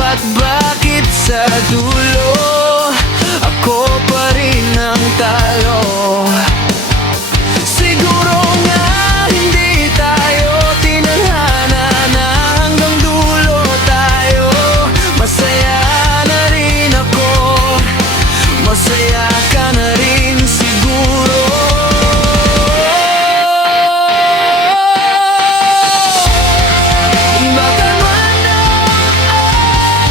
At bakit sa dulo ako pa rin ang talo? Siguro nga hindi tayo tinadhana na hanggang dulo tayo. Masaya na rin ako, masaya ka na rin siguro. Baka man ang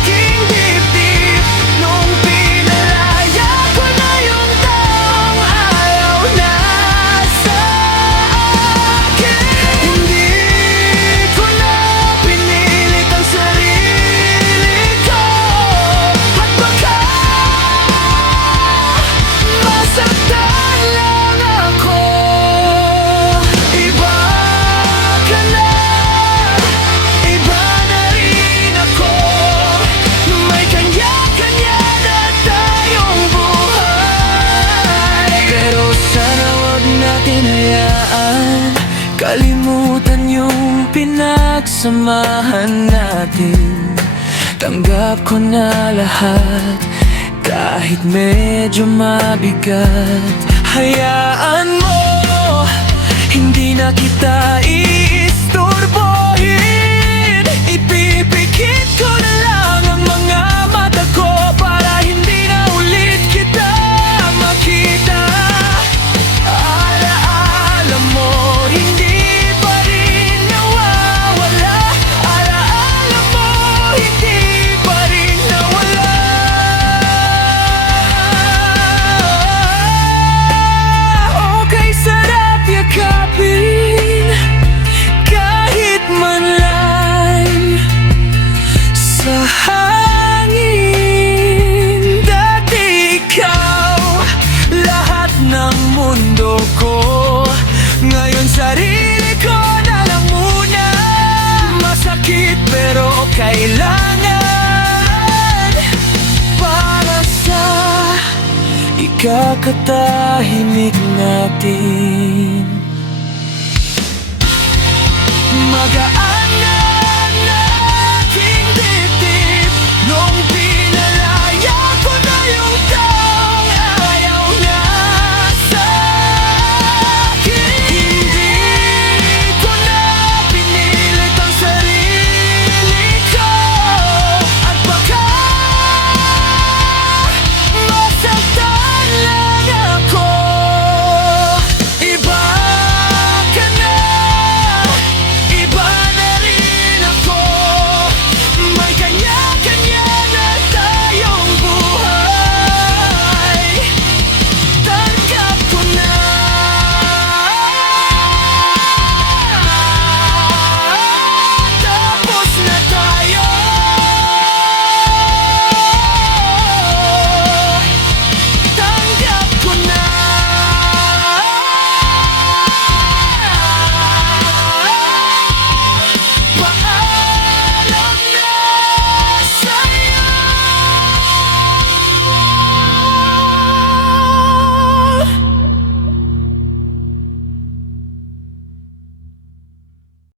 aking dibdib nung pinalaya ko na yung taong ayaw na sa akin. Hindi ko na pinilit ang sarili ko, at baka masaktan lang ako. Iba ka na, iba na rin ako. May kanya-kanya na tayong buhay, pero sana wag natin hayaan kalimutan yung pinagsamahan natin. Tanggap ko na lahat, kahit medyo mabigat. Hayaan mo, hindi na kita iistorbohin. Ipipikit ko na lang ang mga mata ko para hindi na ulit kita makita. Alaala mo, hindi pa rin nawawala. Alaala mo, hindi pa rin nawala. Okay, sarap yakapin kahit man lang sa hangin. Dati ikaw, lahat ng mundo ko. Ngayon sarili ko na lang muna. Masakit pero kailangan para sa ikakatahimik natin.